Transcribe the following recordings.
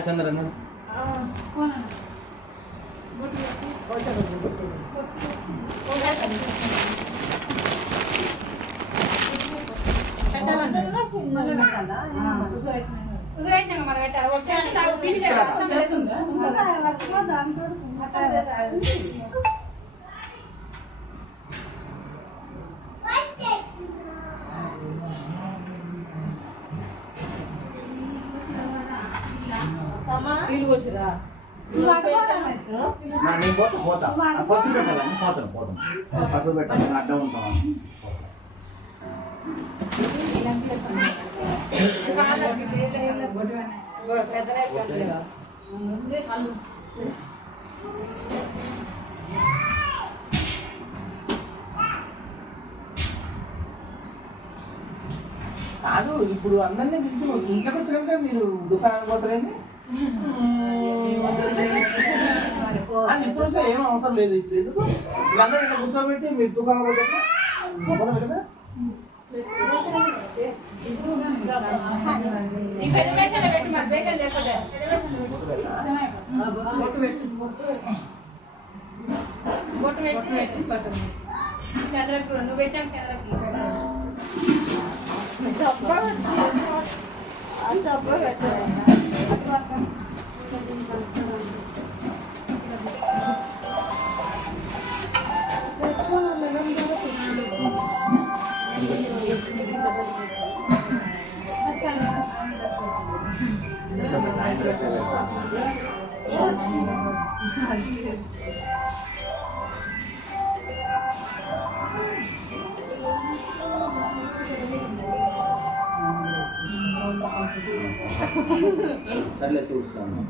చంద్ర అన్నాడు నేను పోతా పసుపు పెట్టాలని పోతాను పసుపు పెట్టాలి అడ్డం ఉంటాం కాదు ఇప్పుడు అందరినీ పిలిచి ఇంట్లోకి వచ్చినాక మీరు దుకాణం పోతారేంది ఇప్పుడు ఏం అవసరం లేదు ఇప్పుడు ఎందుకు వీళ్ళందరూ ఇట్లా కూర్చోబెట్టి మీరు దుకాణం పోతే నువ్వు పెట్టాక సర్లే చూస్తాను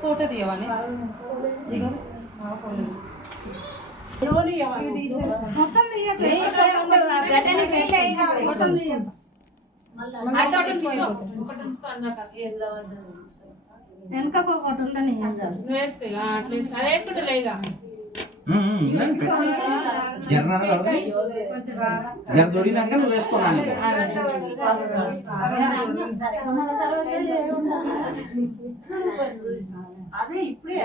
ఫోటో తీయవాలి వెనక ఒకటి ఉంటుంది జర దొడినాక నువ్వు వేసుకోవాలి అదే ఇప్పుడే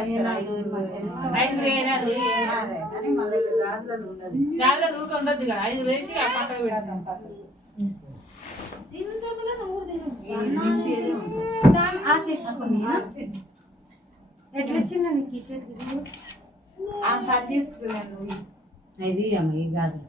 ఉండదు కదా 5 వేసి ఆ పక్కన పెడతాం ఎట్లా చిన్న సార్ తీసుకున్నాను ఇది అమ్మ ఈ కాదు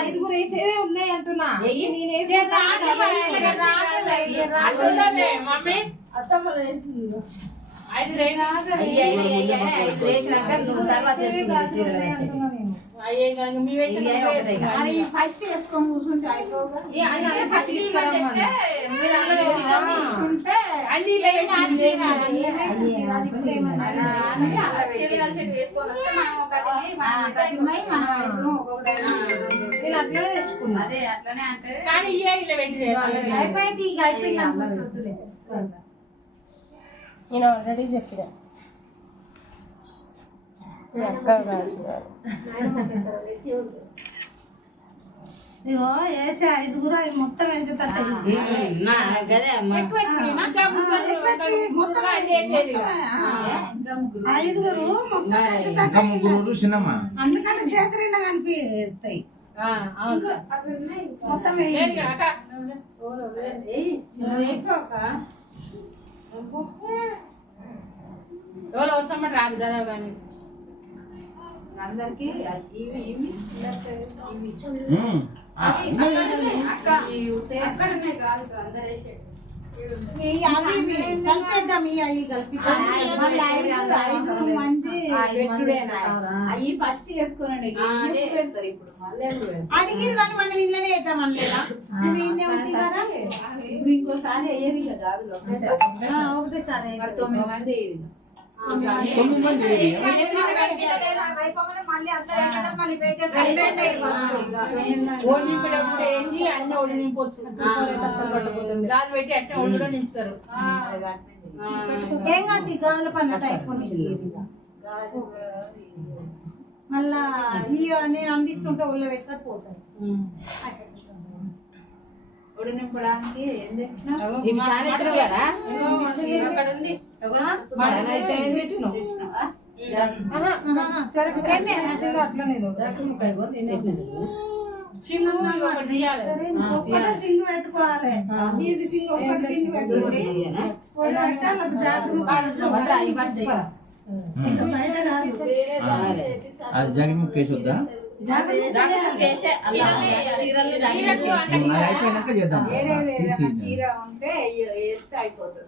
ఐదుగురు వేసేవే ఉన్నాయి అంటున్నా ఐదు రేనా ఐదు వేసినాక నువ్వు తర్వాత వేసుకున్నావు చీరలు అయితే. అయ్యే కనుక మీ మరి ఫస్ట్ వేసుకొని కూర్చుంటే అయిపోగా కూర్చుంటే అన్ని నేను అట్లనే తెచ్చుకున్నా. కానీ ఇయ్య ఇలా పెట్టి అయిపోయింది ఇక అయిపోయింది. నేను ఆల్రెడీ చెప్పిన మీ అక్క కాల్చున్నారు. ఇగో వేసే ఐదుగురు అవి మొత్తం వేసేటట్టు గదే అమ్మ. ఐదుగురు మొత్తం ఇంకా వేసేటట్టు. ముగ్గురు చిన్నమ్మ అందుకని చేతి నిండా కనిపిస్తాయి మొత్తం ఎవరో వస్తామట రాదు కదా కానీ అందరికి కలిపేద్దాం అవి కలిపి అవి ఫస్ట్ చేసుకోనండి పెడతారు ఇప్పుడు అడిగిరు కానీ మనం నిన్ననే వేద్దాం అనలేదా నిన్నే ఉంది కదా ఇప్పుడు ఇంకోసారి అయ్యేవి కాదు ఒకటేసారి 9 మంది ఓడి నింపేటప్పుడు వేసి అన్ని ఓడి నింపొచ్చు దాన్ని పెట్టి అట్లా ఒళ్ళుగా నింపుతారు ఏం కాదు గాల పన్నట్టు అయిపోయింది మళ్ళా నేను అందిస్తుంటే ఒళ్ళో పెట్టుకొని పోతాను ఒడి నింపడానికి ఏం తెచ్చినా ఇవి చాలా ఎత్తులు కదా అక్కడ ఉంది సింగు ఒకటి తీయాలి సింగు పెట్టుకోవాలి ఇది సింగు ఒకటి సింగు పెట్టుకోండి అది జగి ముక్కేసి వద్దా అయిపోయినాక చేద్దాం చీర ఉంటే వేస్తే అయిపోతుంది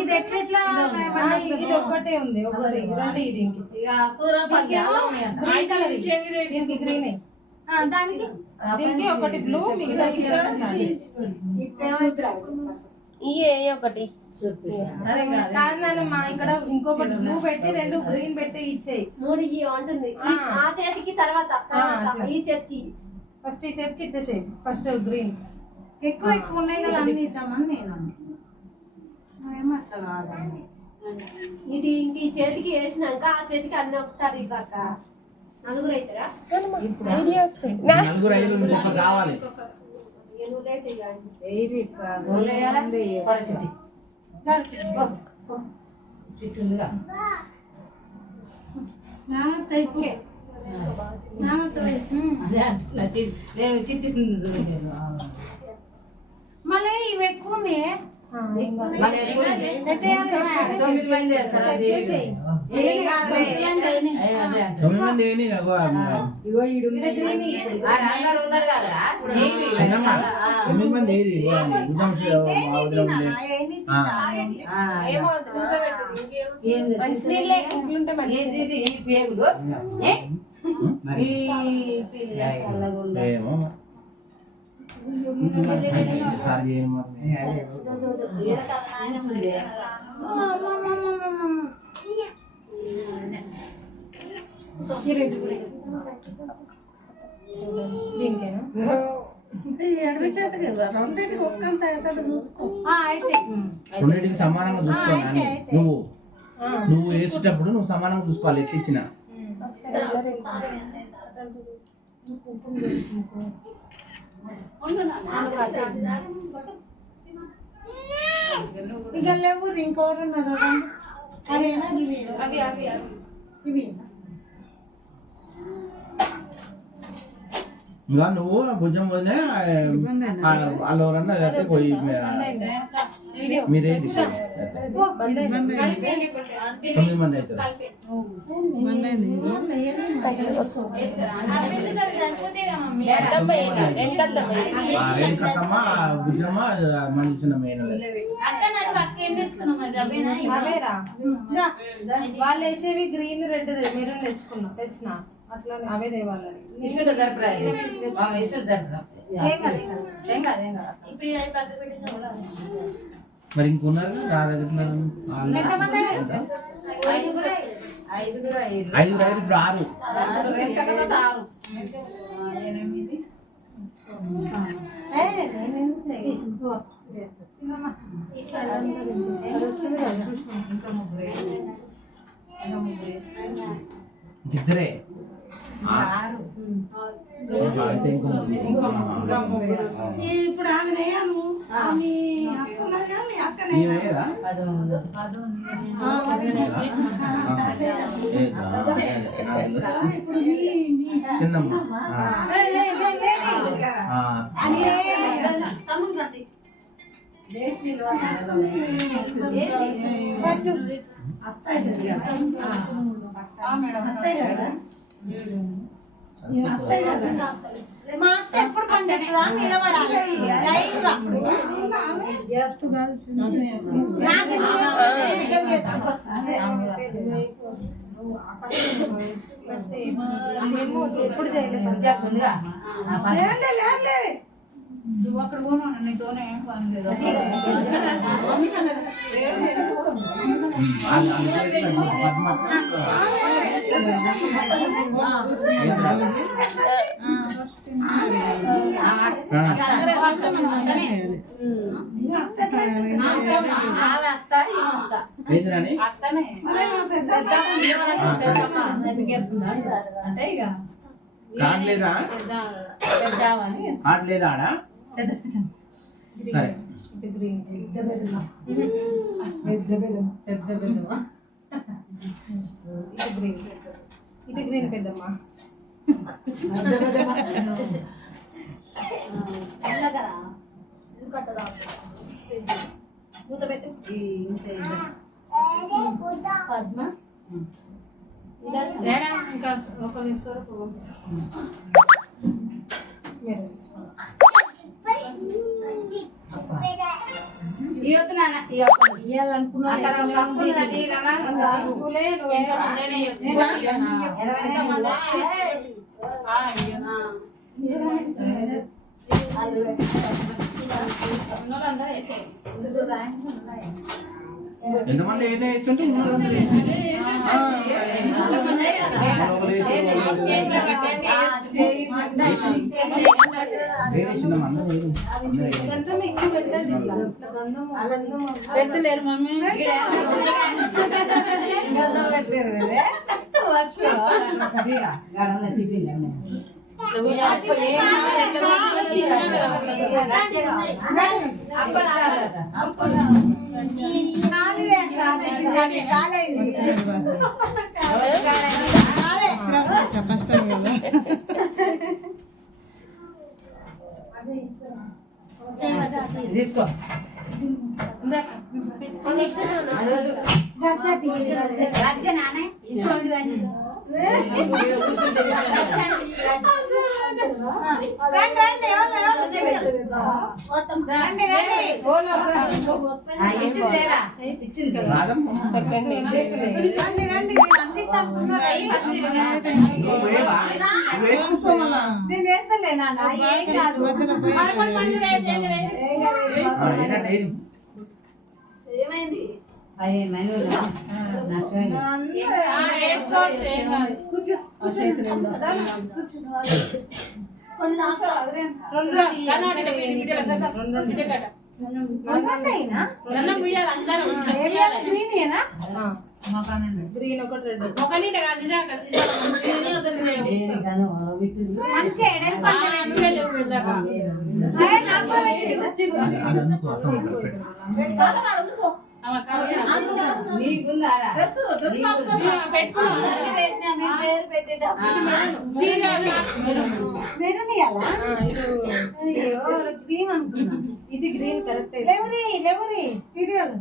ఇది ఎట్లా ఇది ఒక్కటే ఉంది ఒకటి ఇది దీనికి గ్రీన్ దానికి దీనికి ఒకటి బ్లూ మిగతా ఈ ఒకటి కాదమ్మా ఇక్కడ ఇంకొకటి బ్లూ పెట్టి 2 గ్రీన్ పెట్టి ఇచ్చేయి 3 ఉంటుంది ఆ చేతికి తర్వాత ఈ చేతికి ఫస్ట్ ఈ చేతికి ఇచ్చేసేయి ఫస్ట్ గ్రీన్ ఎక్కువ ఉన్నాయి కదా అన్ని ఇద్దామని నేను ఏమట్లా కాదండి ఇటు ఇంక ఈ చేతికి వేసినాక ఆ చేతికి అన్ని ఒకసారి ఇవ్వక నలుగురు అవుతారా నలుగురు ఐదు కావాలి నువ్వు లేచేయాలి నేను చిట్టి మళ్ళీ ఇవి ఎక్కువ 9 మంది వేస్తారా 9 మంది ఏని అందరు ఉన్నారు కదరా 9 మంది ఏరి ఏంది ఈ పేగులు ఏమో సార్ చేయను రెండింటికి సమానంగా చూసుకోవాలి నువ్వు వేసేటప్పుడు నువ్వు సమానంగా చూసుకోవాలి ఎత్తిచ్చిన ఇక లేవు ఇంకోరు ఉన్నారు అవేనా ఇవి ఇంకా నువ్వు భుజం పోయినా వాళ్ళు ఎవరన్నా లేకపోతే పోయి మీరేంటి 9 మంది అవుతారు. రేణుకమ్మ భుజమ్మ మన చిన్న మెయిన్ వాళ్ళు వేసేవి గ్రీన్ రెడ్ మెరూన్ తెచ్చిన అట్లా అవే తేవాలని ఇసుడు దర్పరా ఇసుడు దర్పరా మరి ఇంకున్నారు రాధగట్టినారు 5 ఇప్పుడు 6 ఇద్దరే ఇప్పుడు చిన్నమ్మ మా అత్త ఎప్పుడు పని చెప్తుందా నిలబడాలి ఎప్పుడు చేయలేదు నువ్వు అక్కడ పోను నీతోనే ఏం పని లేదు కాట్లేదా కాట్లేదా ఆడ సరే ఇది గ్రీన్ పెద్దమ్మా ఇంకా ఒక ఎంతమంది ఏదైతే వేస్తుంటే పెట్టలేరు మమ్మీ తీసుకో నేను వేస్తలేనా ఏం కాదు ఏమైంది గ్రీన్ ఒకటి రెడ్ ఒకటి మంచి నీకుందారా మెరూన్ ఇయ్యాలా? అయ్యో, గ్రీన్ అనుకున్నా. ఇది గ్రీన్ కరెక్ట్ లేవురి సీరియల్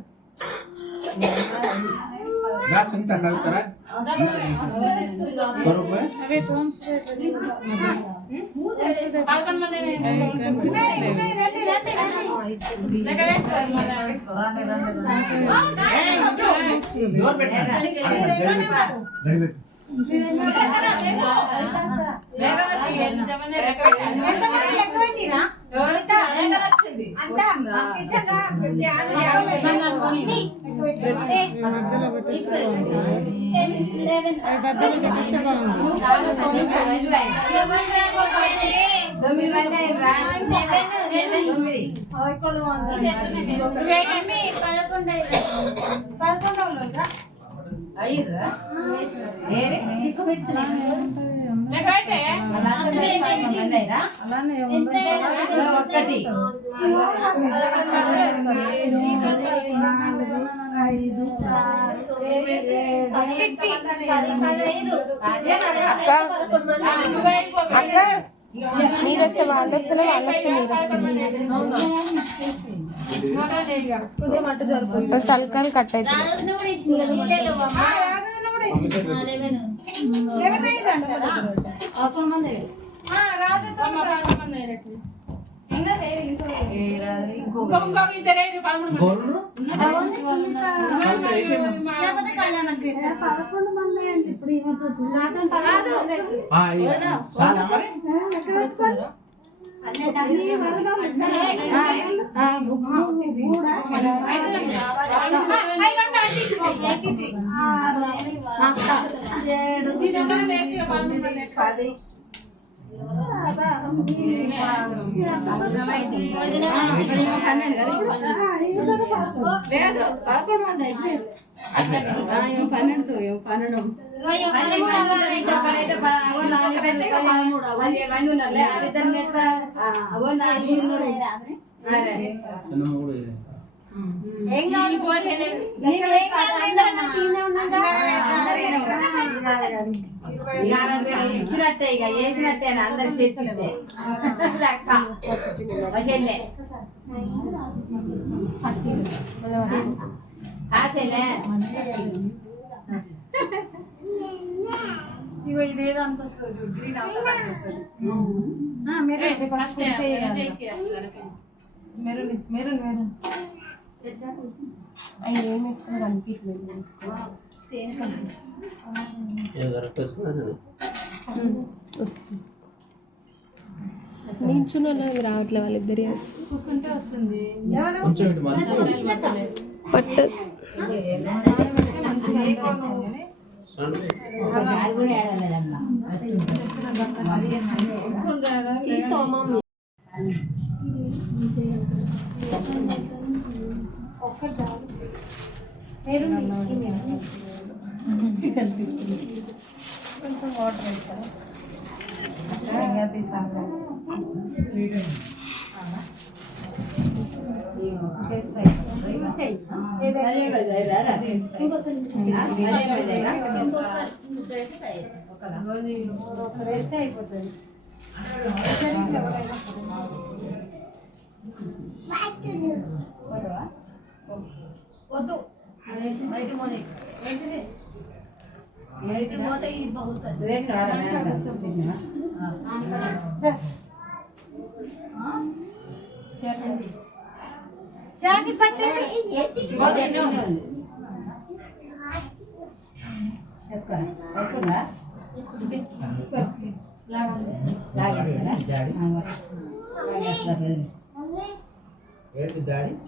దా సునీత కలుగుతారా బరోबर డోర్ పెట్టండి ఒకటి మీరొస్తే వాళ్ళు వస్తున్నా వాళ్ళు వస్తే తలకాలు కట్ అవుతుంది గోరును 11 మంది అయింది ఇప్పుడు చాలా మరి లేదు 11 మంది అయిపోయారు 12 ఇచ్చినట్టే ఇక వేసినట్టే అందరికి చేసినట్టే అక్క చెల్లె చెల్లె ఇదేదో అనిపిస్తుంది గ్రీన్ మెరూన్ ఆయన ఏమి ఇస్తున్నారు అనిపించలేదు నించున్న రావట్లే వాళ్ళిద్దరి కూర్చుంటే వస్తుంది పట్టు కొంచెం వాటర్ వేస్తాను వేస్తే అయిపోతుంది వద్దు బయట పోనీ బయట పోతే ఈ పగులుతుంది జాకెట్ పట్టేది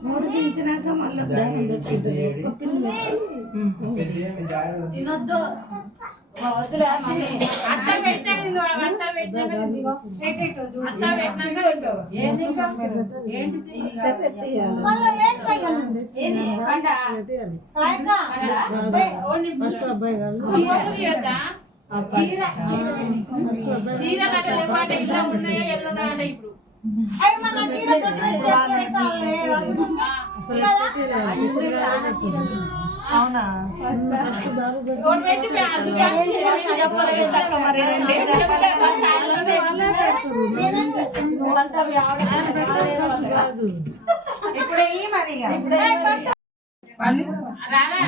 మూడు దించినాక మళ్ళీ తినొద్దు వద్దురా మమ్మీ అత్త పెట్టాను అత్త పెట్టాక చీర కట్టలే పాట ఇలా ఉన్నాయో ఎల్లున్నాయంటే ఇప్పుడు అయ్యి మన చీర కట్టుకొని పెడతావులే. అవునా రోడ్ పెట్టి అది చెప్పలేదు అక్క మరి ఇప్పుడు ఈ మరి రాలా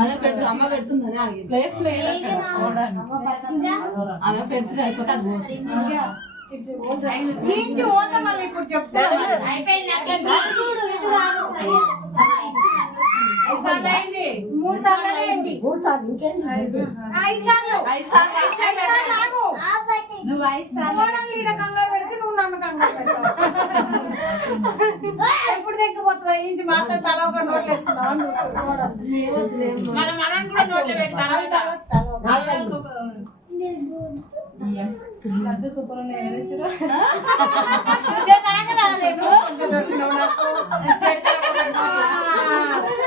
అదే పెట్టు అమ్మ పెడుతుందని ఆమె పెడుతుంది అయిపోతే అది పోతుంది. ఇంటి పోతా మళ్ళీ ఇప్పుడు చెప్తున్నా అయిపోయింది మూడు సార్లు అయింది 5 సార్లు 5 సార్లు ఆగు. నువ్వు 5 సార్లు కోడలు ఈడ కంగారు పెడితే నువ్వు నన్ను కంగారు పెడతావు. ఎప్పుడు దగ్గర ఇంచి మాత్రం తల ఒక నోట్ వేస్తున్నావు మన మనం కూడా నోట్లో పెడతారు రాలేదు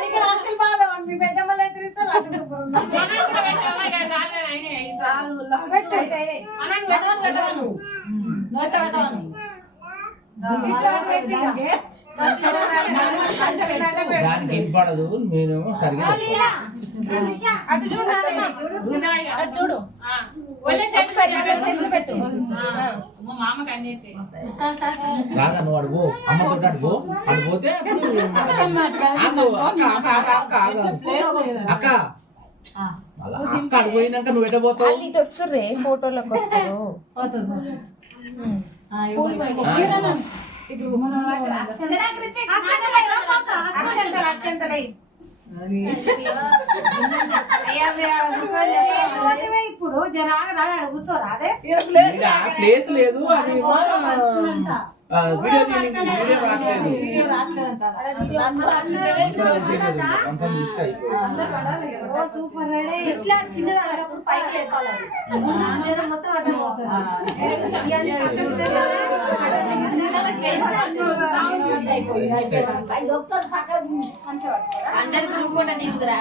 ఇక్కడ అసలు బాగా మీ పెద్దమ్మలు ఎదురుస్తారు అటు సూపర్ దానికి ఏం పడదు నేను సరిగా అటు చూడు అటు చూడు పెట్టు మా మామకి అన్నేసి రాదా నువ్వు అడుగు అమ్మతో అడుగు అడిగిపోతే అక్క అక్క అడిగిపోయినాక నువ్వు ఎట్టబోతావు ఫోటోలకు వస్తారు ఇప్పుడు జరాగా కూర్చోరా అదే ప్లేస్ లేదు అది వీడియో వీడియో రావట్లేదు సూపర్ రెడీ ఇట్లా చిన్నది అప్పుడు పైకి ఎక్కాలి మొత్తం అడ్డం అందరు గురుకుంటా తీసుకురా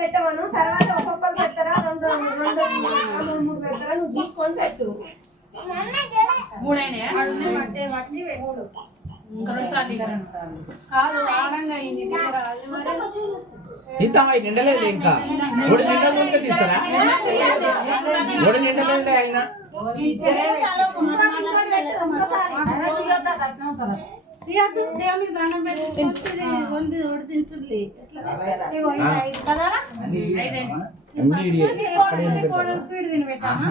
పెట్టమను తర్వాత ఒక్కొక్కరు పెడతారా 2 పెడతారా నువ్వు తీసుకొని పెట్టు మూడైనా కాదు ఆడంగా అయింది ఇంత నిండలేదు ఇంకా ఒడి నిండలేదు తీస్తారా ఒడి నిండలేదు ఆయన దేవునికి దండం పెట్టి స్వీట్ తిని పెట్టామా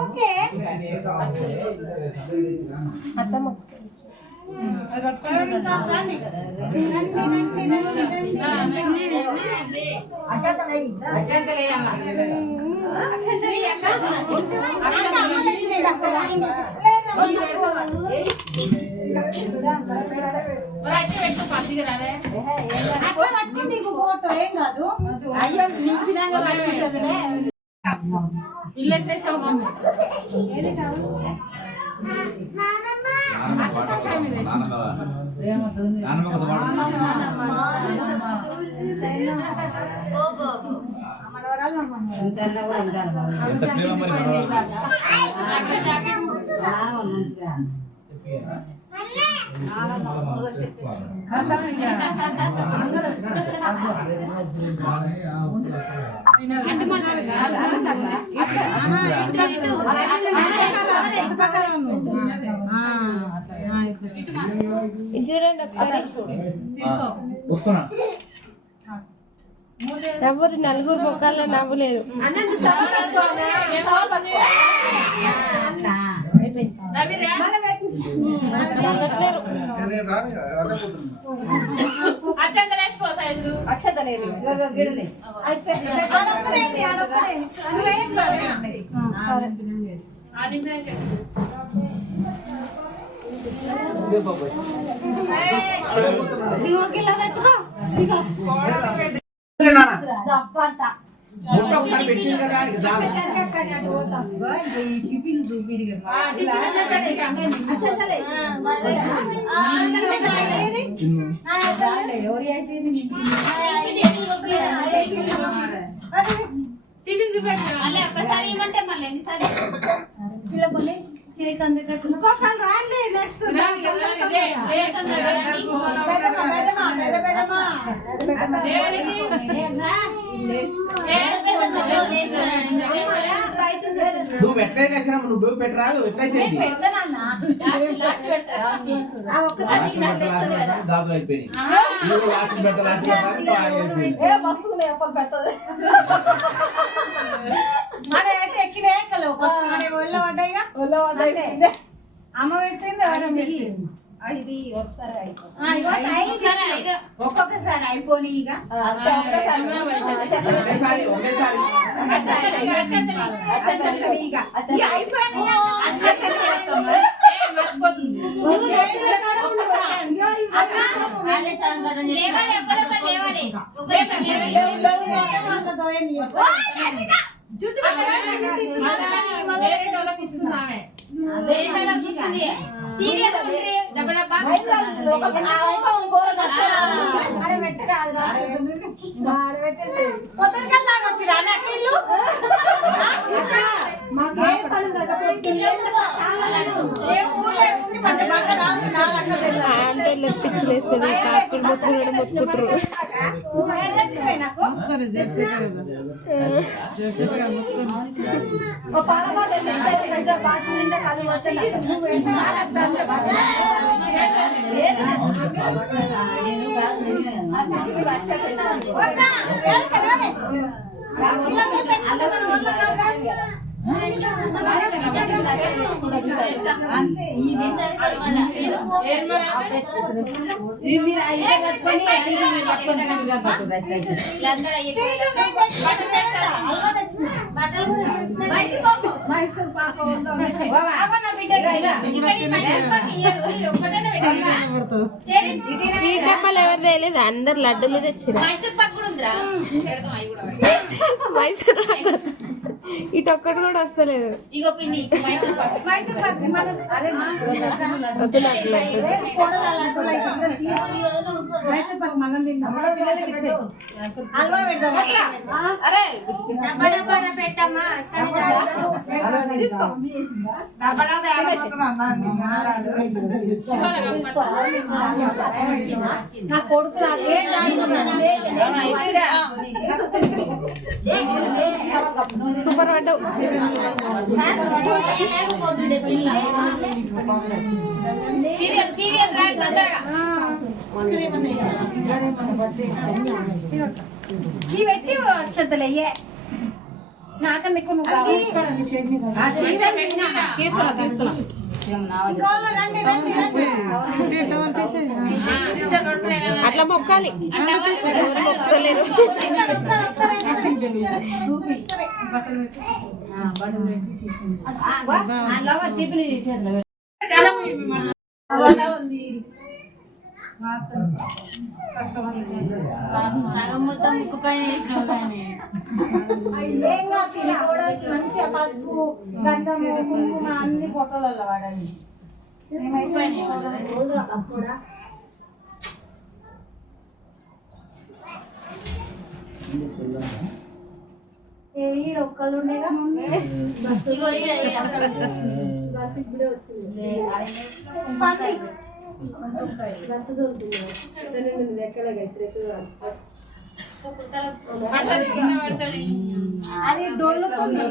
ఓకే నీకు పోతా ఏం కాదు అయ్యో ఇల్లు ఎంత ప్రేమ మరి చూడండి ఒకసారి వస్తున్నా ఎవరు నలుగురు మొక్కల్లో నవ్వులేదు ఒకసారి పెట్టింది కదా ఇక చాలు. మళ్ళీ ఒక్కసారి ఇవ్వమంటే మళ్ళీ ఎన్నిసారి నువ్వు ఎట్లయితే వచ్చినావు నువ్వు పెట్టరాదు ఎట్లయితే దాదాపు అయిపోయినాయి నువ్వు లాస్ట్ ఎక్కినే ఒళ్ళ పడ్డాయిగా అమ్మ పెట్టింది ఎవరన్నా ఇది ఒకసారి ఒక్కొక్కసారి అయిపోయి ఇక పిచ్చిలేస్తుంది కార్పెట్ మొత్తం కూడా మొత్తుకుంటారు స్వీట్ డబ్బాలు ఎవరు తేలేదు అందరు లడ్డూలు తెచ్చారు మైసూర్ ఇటు ఒక్కటి కూడా వస్తలేదు సూపర్ పడ్డావు పెట్టి వస్తుందిలే నాకన్నా ఎక్కువ అట్లా మొక్కాలి మొక్కలేరు సగం మొత్తం ముక్కు పైన వేసినావు కానీ మంచిగా పసుపు గంధము కుంకుమ అన్ని ఫోటోలలో వాడాలి ఈడ ఒక్కళ్ళు ఉండేగా అది డొల్లుతుంది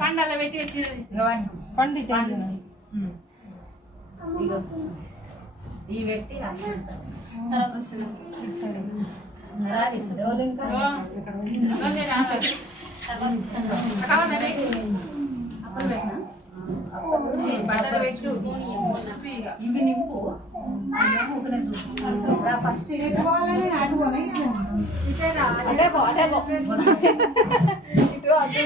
పండాల పెట్టి వచ్చి పండి ఈ పెట్టి బట్టలు పెట్టు ఇవి నింపు ఫస్ట్ ఇటు పోవాలని అటు పోనీ అదే పో ఇటు అటు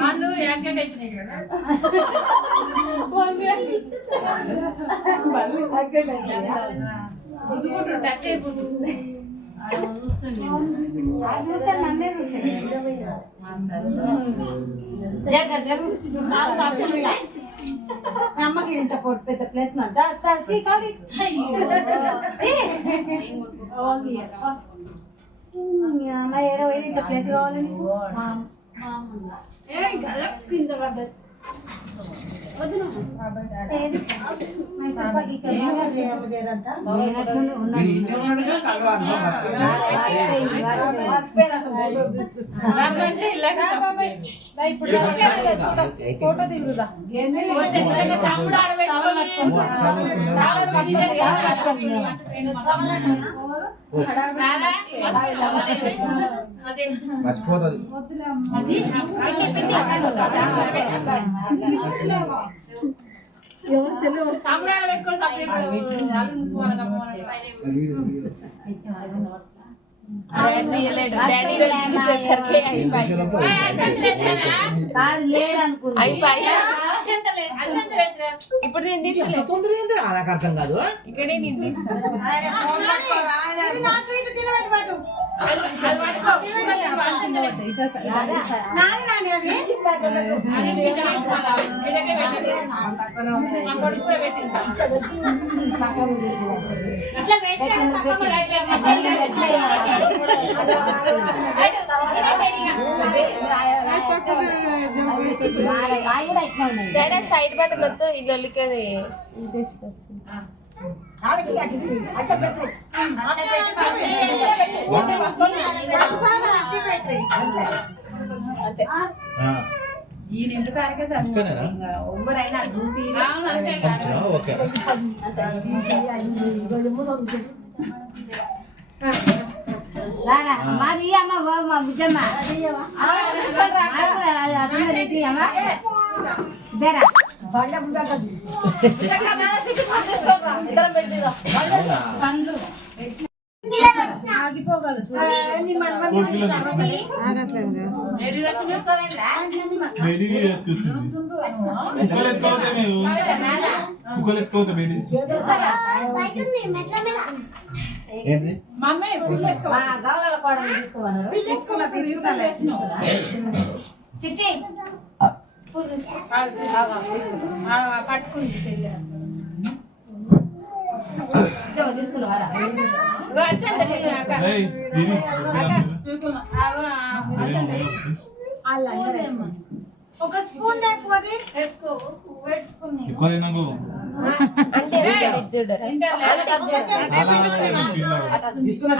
వాళ్ళు యాక్ట్ వచ్చినాయి కదా గుద్దుకుంటారు టచ్ అయిపోతుంది చూస్తాను నన్నే చూస్తాను అమ్మకి చెప్పడు పెద్ద ప్లేస్ కాదు ఏడో ఇంత ప్లేస్ కావాలి ఫోటో దిగుదా తమ్ముడు మర్చిపోతుంది. తమ్ముడు పెట్టుకొని ఇప్పుడు నేను తీసుకు తొందర ఏంది? నాకు అర్థం కాదు. ఇక్కడే నేను తీసుకు సైడ్ బట్ట మొత్తం ఇల్లొల్లికే ఈయన ఎందుకు ఎవరైనా ఓకే. మరి అమ్మ మా బుజ్జమ్మ ఏంటి? చిట్టి పట్టుకుంది తీసుకున్నారా ఒక స్పూన్ పెట్టుకుని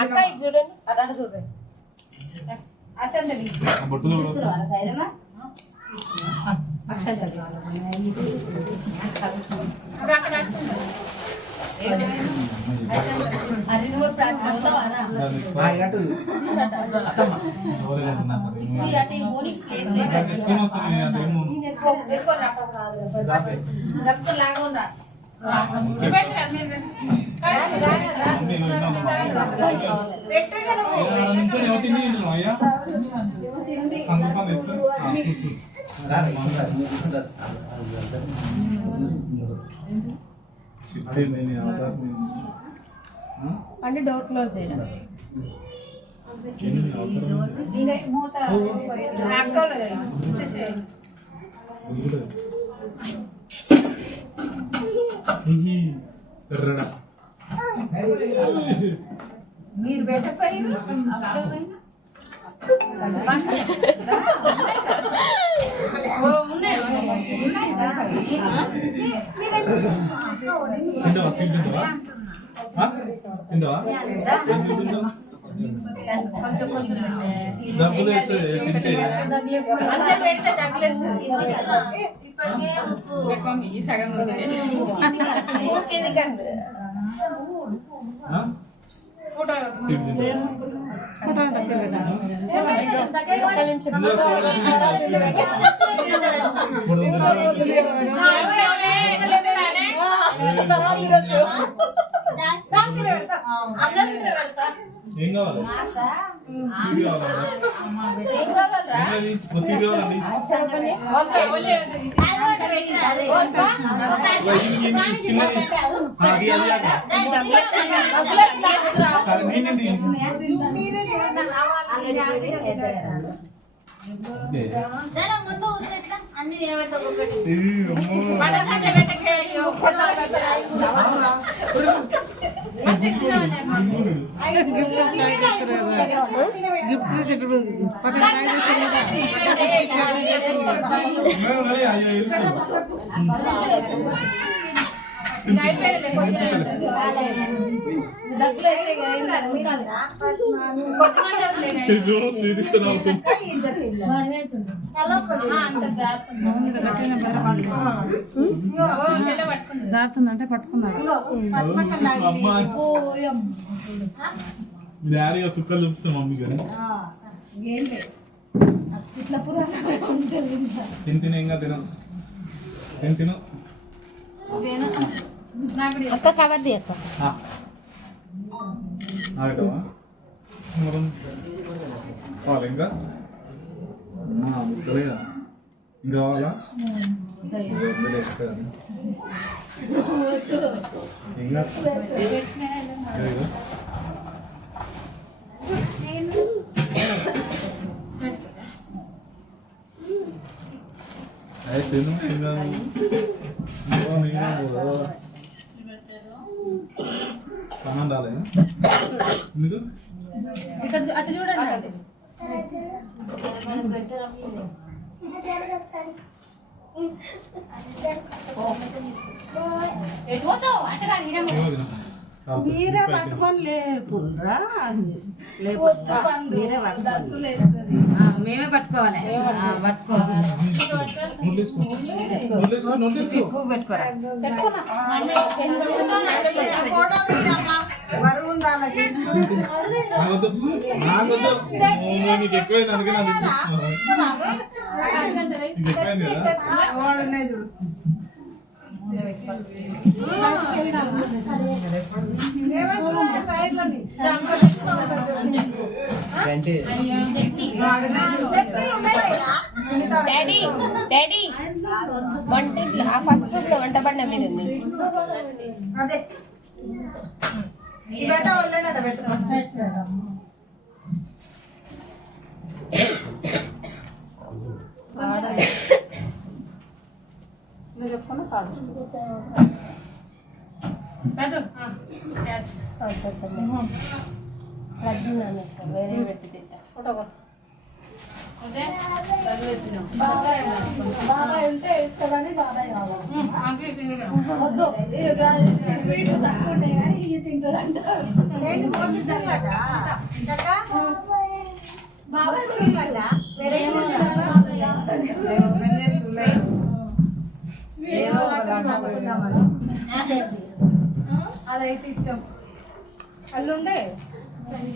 అక్క ఇది చూడండి అటు చూడండి అది నువ్వు అవుతావారా లాగా అంటే డోర్ క్లోజ్ చేయాలి మీరు పెట్టపోయి కొంచెం కొంచెం అంతే పెడితే తగ్గలేస్తుంది ఇప్పటికే సగం ఫోటో తర్వాత ఈరోజు ఏం కావాలి సీడీ కావాలా ఏంటది సీడీ కావాలండి చిన్నది అది నేనేంటి ముందు అన్ని నిలబెట్టొకటి జారుతుందంటే పట్టుకున్నాడు డాడీ సుక్కలు చూపిస్తాను మమ్మీ కానీ తిను ఇంకా తిను తిను అక్క కవర్ది అక్క ఆగటవా కావాలి ఇంకా ముక్కలేదా ఇంకా కావాలా ఇంకా తిను ఇంకా సామాన్ రాలే మీకు ఇక్కడ అటు చూడండి మీరే పట్టుకొని లేకుండా మీరే పట్టుకోవాలి మేమే పట్టుకోవాలి పట్టుకోవాలి పువ్వు పెట్టుకోరా బరువు ఉండాలి నీకు ఎక్కువైంది అందుకే ఎక్కువైంది కదా వాడున్నాయి చూడు డాడీ డాడీ వంట ఫస్ట్ రూమ్ లో వంట బండ మీద ఉంది అదే ఈ బట్ట వల్లేనట పెట్టుకో మీరు చెప్పుకున్నా కాదు వేరే పెట్టి తింటా బాబాయ్ ఉంటే వేస్తామని బాబాయ్ కావాలి వద్దు స్వీట్ తక్కువ ఉంటాయి కానీ ఇది తింటారంట బాబాయ్ అదైతే ఇష్టం అల్లు ఉండే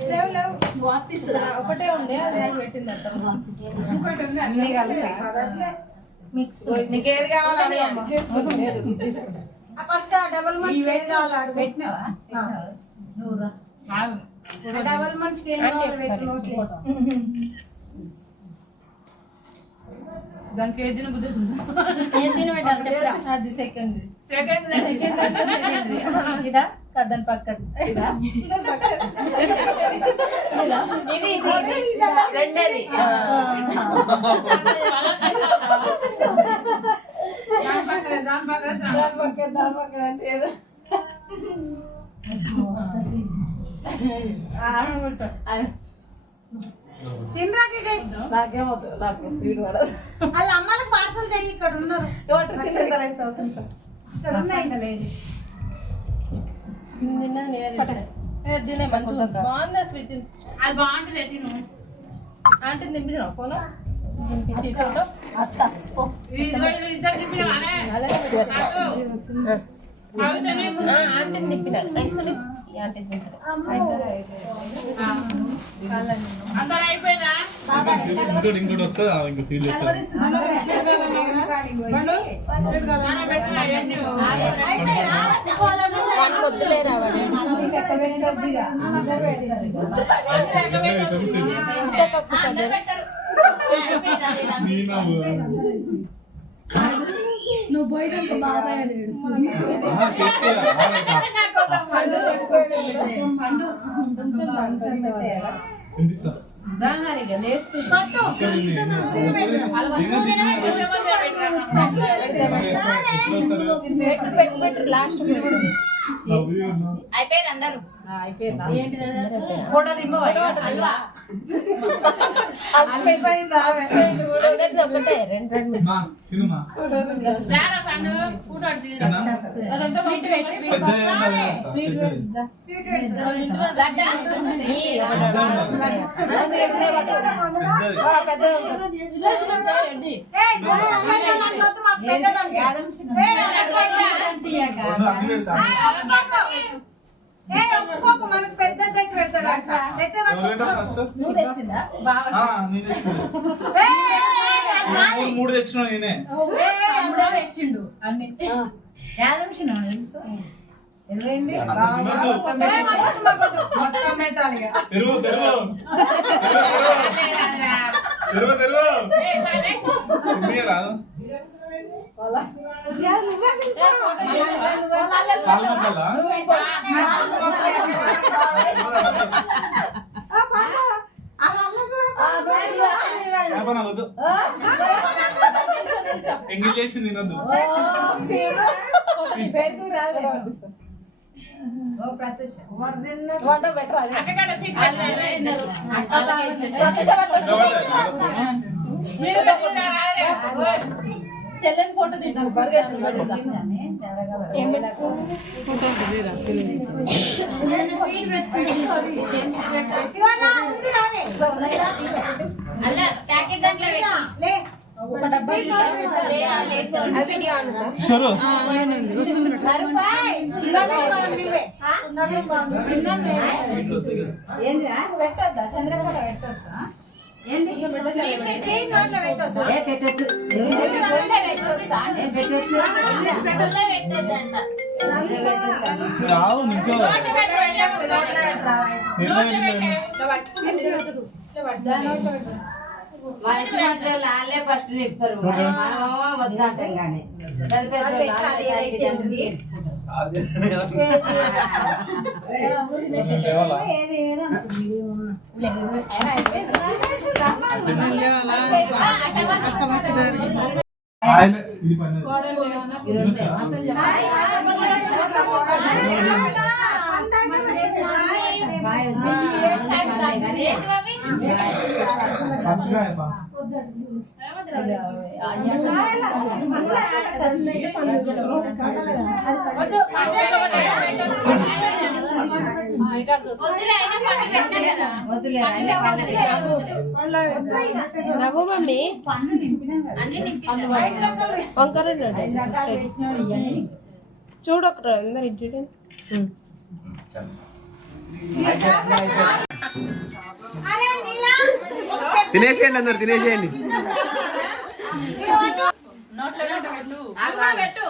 లేవు లేవు ఒకటే ఉండే అది పెట్టింది అన్ని కలిపి నీకేది కావాలి ఫస్ట్ డబల్ మనిషికి ఏది కావాలి పెట్టినావా డబల్ మనిషికి ఏం కావాలి దానికి ఏది బుద్ధి అది సెకండ్ ఇదా కదని పక్కది ఇది రెండేది తినరా నాకేమవుతుంది నాకు స్వీట్ పడదు వాళ్ళ అమ్మలకు పార్సల్ చెయ్యి ఇక్కడ ఉన్నారు ఇక్కడ ఉన్నాయి బాగుందా స్వీట్ అది బాగుంటుంది తిను అంటే నింపించిన ఫోన్ అత్త ఇద్దరు తిప్పిన అంటే నింపిన అందరూ అయిపోయిందా? ఇంకోటి వస్తుందా ఇంకా ఫీల్ చేస్తారు నువ్వు పోయినాక బాబాయ్ అని ఏడుస్తుంది. అయిపోయారు అందరూ. మనకు పెద్ద తెచ్చి పెడతాడు నువ్వు తెచ్చిందా? 3 తెచ్చిన నేనే తెచ్చిండు అన్ని యాదమ్షన్ ఎంగిల్ చేసి తినద్దు చెల్లెని ఫోటో తింటాను బర్గా ప్యాకెట్ దాంట్లో పెట్టద్దా చంద్రకళ పెట్టొచ్చా రావు నుంచో లాలే ఫస్ట్ చెప్తారు వద్దంటాం కానీ రఘు మమ్మీ వంకర చూడొకరు అందరు ఇచ్చేయండి. తినేసేయండి అందరు తినేసేయండి. పెట్టు